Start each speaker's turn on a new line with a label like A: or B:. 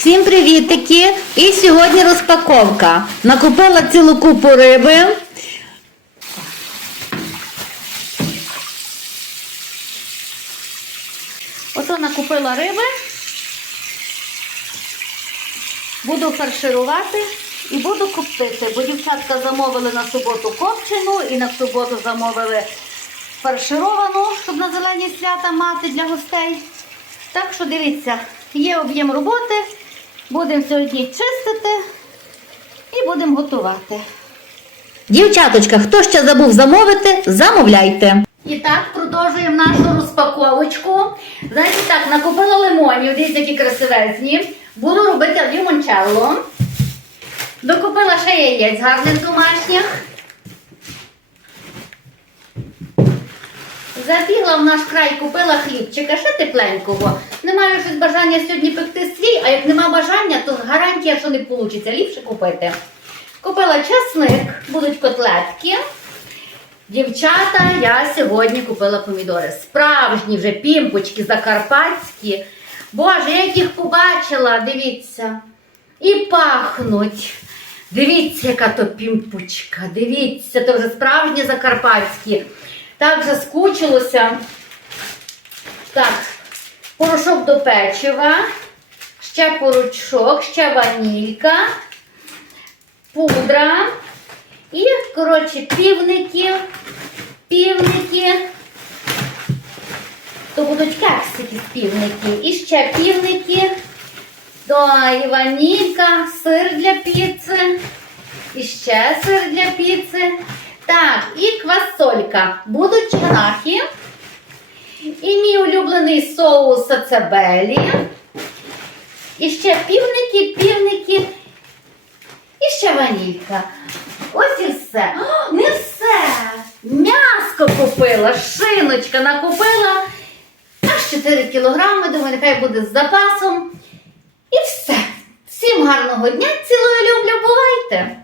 A: Всім привітики! І сьогодні розпаковка. Накупила цілу купу риби. Ото накупила риби. Буду фарширувати і буду коптити, бо дівчатка замовили на суботу копчену і на суботу замовили фаршировану, щоб на зелені свята мати для гостей. Так що дивіться, є об'єм роботи. Будемо сьогодні чистити і будемо готувати. Дівчаточка, хто ще забув замовити, замовляйте. І так, продовжуємо нашу розпаковочку. Знаєте, так, накупила лимонів, дивіться, які красивезні. Буду робити лімончелло. Докупила ще яєць гарних домашніх. Забігла в наш край, купила хлібчика, ще тепленького. Не маю щось бажання сьогодні пекти свій, а як нема бажання, то гарантія, що не вийде. Ліпше купити. Купила часник, будуть котлетки. Дівчата, я сьогодні купила помідори. Справжні вже пімпочки закарпатські. Боже, я їх побачила, дивіться. І пахнуть. Дивіться, яка то пімпочка. Дивіться, то вже справжні закарпатські. Так вже скучилося. Так, порошок до печива, ще порошок, ще ванілька, пудра. І, коротше, півники, півники. То будуть кексики з півники. І ще півники. То і ванілька, сир для піци. І ще сир для піци. Так, і квасолька. Будуть чарахи. І мій улюблений соус сацебелі. І ще півники, півники. І ще ванілька. Ось і все. О, не все. М'яско купила, шиночка накупила. Аж 4 кілограми, думаю, нехай буде з запасом. І все. Всім гарного дня, цілую люблю, бувайте!